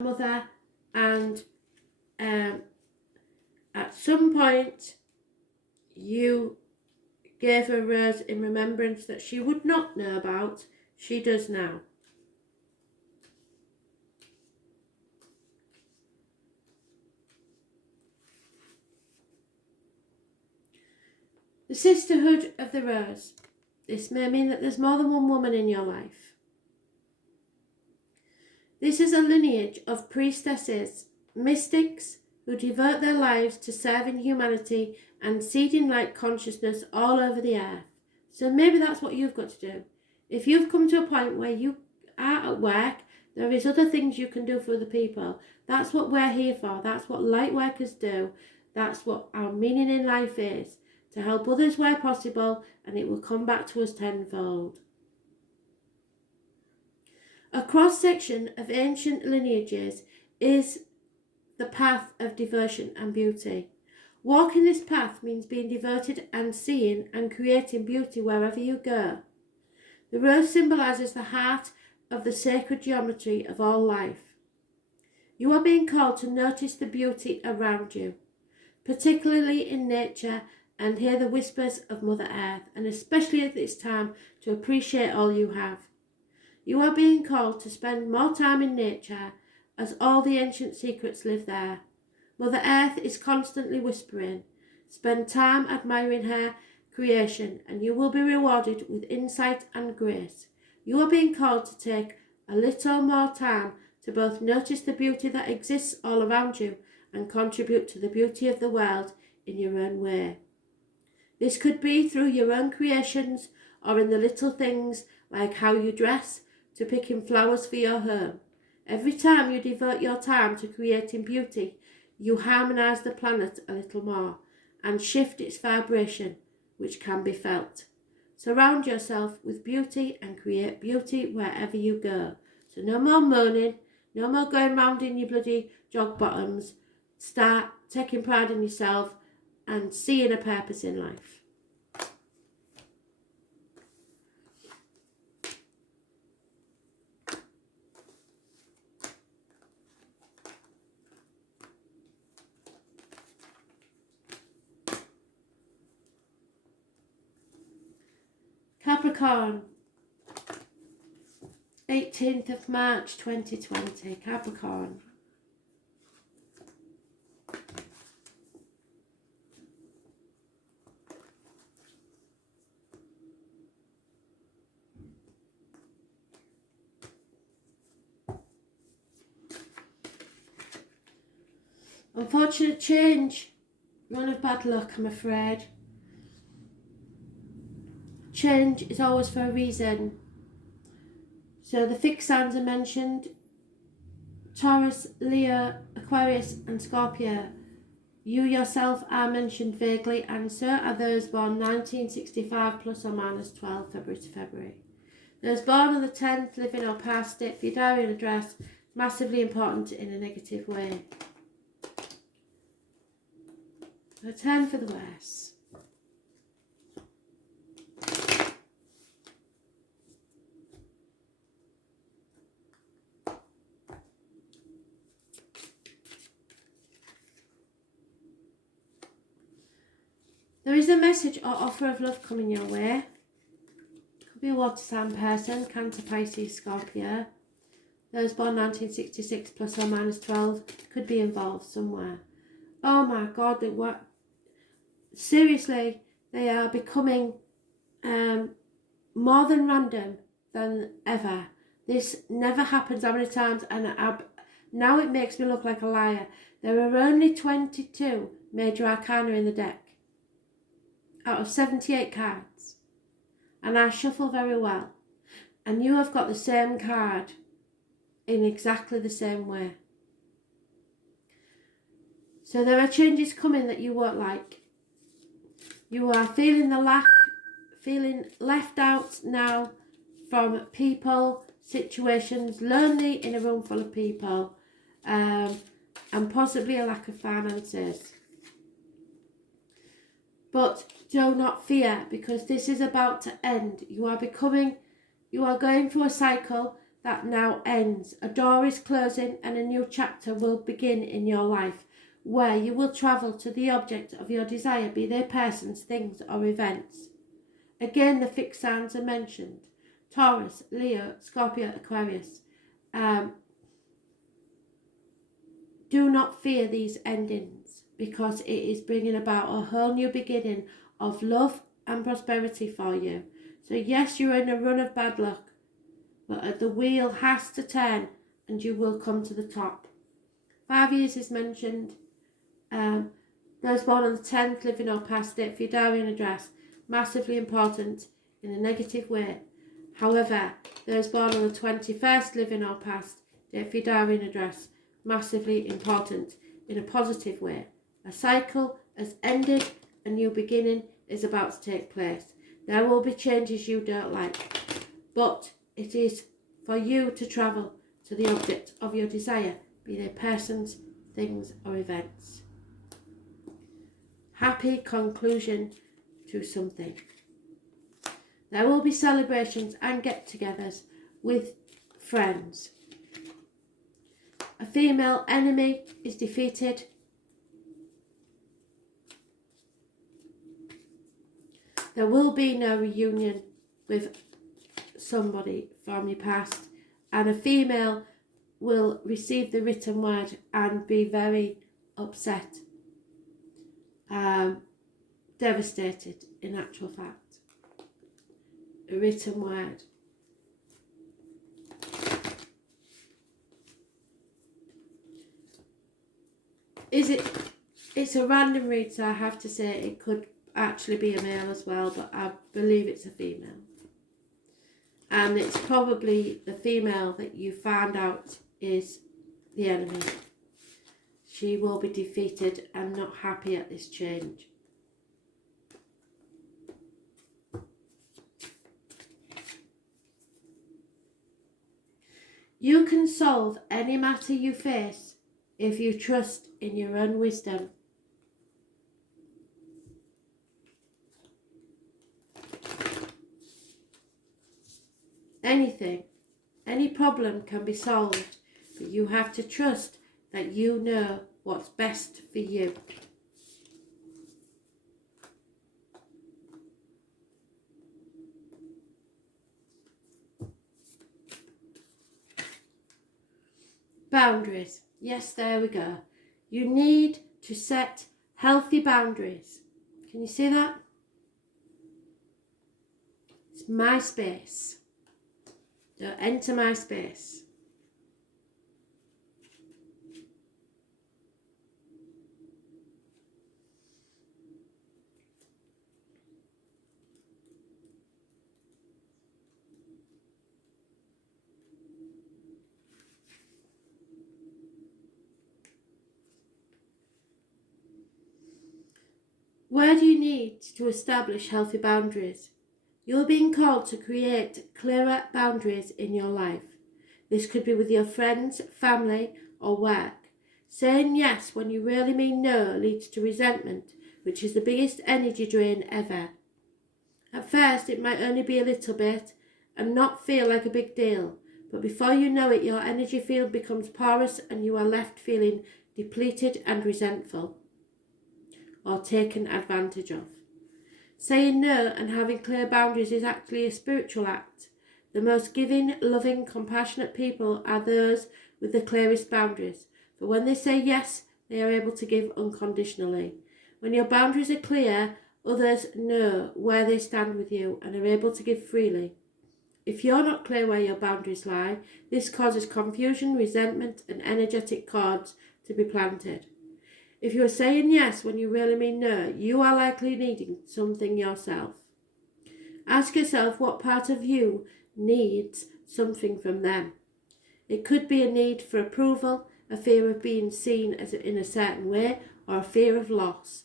mother, and at some point you gave her a rose in remembrance that she would not know about. She does now. The sisterhood of the rose. This may mean that there's more than one woman in your life. This is a lineage of priestesses, mystics who devote their lives to serving humanity and seeding light consciousness all over the earth. So maybe that's what you've got to do. If you've come to a point where you are at work, there is other things you can do for other people. That's what we're here for. That's what light workers do. That's what our meaning in life is. To help others where possible, and it will come back to us tenfold. A cross-section of ancient lineages is the path of devotion and beauty. Walking this path means being devoted and seeing and creating beauty wherever you go. The rose symbolises the heart of the sacred geometry of all life. You are being called to notice the beauty around you, particularly in nature, and hear the whispers of Mother Earth, and especially at this time to appreciate all you have. You are being called to spend more time in nature, as all the ancient secrets live there. Mother Earth is constantly whispering. Spend time admiring her creation, and you will be rewarded with insight and grace. You are being called to take a little more time to both notice the beauty that exists all around you and contribute to the beauty of the world in your own way. This could be through your own creations or in the little things like how you dress to picking flowers for your home. Every time you devote your time to creating beauty, you harmonise the planet a little more and shift its vibration, which can be felt. Surround yourself with beauty and create beauty wherever you go. So no more moaning, no more going round in your bloody jog bottoms. Start taking pride in yourself and seeing a purpose in life. Capricorn, 18th of March 2020, Capricorn. Unfortunate change, run of bad luck, I'm afraid. Change is always for a reason. So the fixed signs are mentioned: Taurus, Leo, Aquarius and Scorpio. You yourself are mentioned vaguely, and so are those born 1965 plus or minus 12 February to February. Those born on the 10th, living or past it, for your diary and address, massively important in a negative way. A 10 for the worse. There is a message or offer of love coming your way. Could be a water sign person, Cancer, Pisces, Scorpio. Those born 1966 plus or minus 12 could be involved somewhere. Oh my God, seriously, they are becoming more than random than ever. This never happens how many times, and now it makes me look like a liar. There are only 22 major arcana in the deck out of 78 cards, and I shuffle very well, and you have got the same card in exactly the same way. So there are changes coming that you won't like. You are feeling the lack, feeling left out now from people, situations, lonely in a room full of people, and possibly a lack of finances. But do not fear, because this is about to end. You are going through a cycle that now ends. A door is closing and a new chapter will begin in your life, where you will travel to the object of your desire, be they persons, things or events. Again, the fixed signs are mentioned. Taurus, Leo, Scorpio, Aquarius. Do not fear these endings, because it is bringing about a whole new beginning of love and prosperity for you. So yes, you're in a run of bad luck, but the wheel has to turn and you will come to the top. 5 years is mentioned. Those born on the 10th, living or past, date for your diary and address, massively important in a negative way. However, those born on the 21st, living or past, date for your diary and address, massively important in a positive way. A cycle has ended, a new beginning is about to take place. There will be changes you don't like, but it is for you to travel to the object of your desire, be they persons, things or events. Happy conclusion to something. There will be celebrations and get-togethers with friends. A female enemy is defeated. There will be no reunion with somebody from your past, and a female will receive the written word and be very upset, devastated in actual fact. A written word. It's a random read, so I have to say it could actually be a male as well, but I believe it's a female. And it's probably the female that you find out is the enemy. She will be defeated and not happy at this change. You can solve any matter you face if you trust in your own wisdom. Anything, any problem can be solved, but you have to trust that you know what's best for you. Boundaries. Yes, there we go. You need to set healthy boundaries. Can you see that? It's my space. Don't enter my space. Where do you need to establish healthy boundaries? You're being called to create clearer boundaries in your life. This could be with your friends, family, or work. Saying yes when you really mean no leads to resentment, which is the biggest energy drain ever. At first, it might only be a little bit and not feel like a big deal, but before you know it, your energy field becomes porous and you are left feeling depleted and resentful, or taken advantage of. Saying no and having clear boundaries is actually a spiritual act. The most giving, loving, compassionate people are those with the clearest boundaries. For when they say yes, they are able to give unconditionally. When your boundaries are clear, others know where they stand with you and are able to give freely. If you're not clear where your boundaries lie, this causes confusion, resentment, and energetic cords to be planted. If you are saying yes when you really mean no, you are likely needing something yourself. Ask yourself what part of you needs something from them. It could be a need for approval, a fear of being seen as in a certain way, or a fear of loss.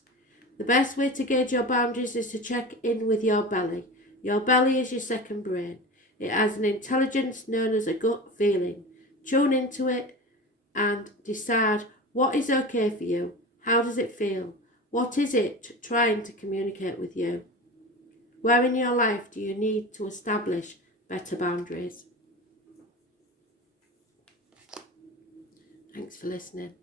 The best way to gauge your boundaries is to check in with your belly. Your belly is your second brain. It has an intelligence known as a gut feeling. Tune into it and decide what is okay for you. How does it feel? What is it trying to communicate with you? Where in your life do you need to establish better boundaries? Thanks for listening.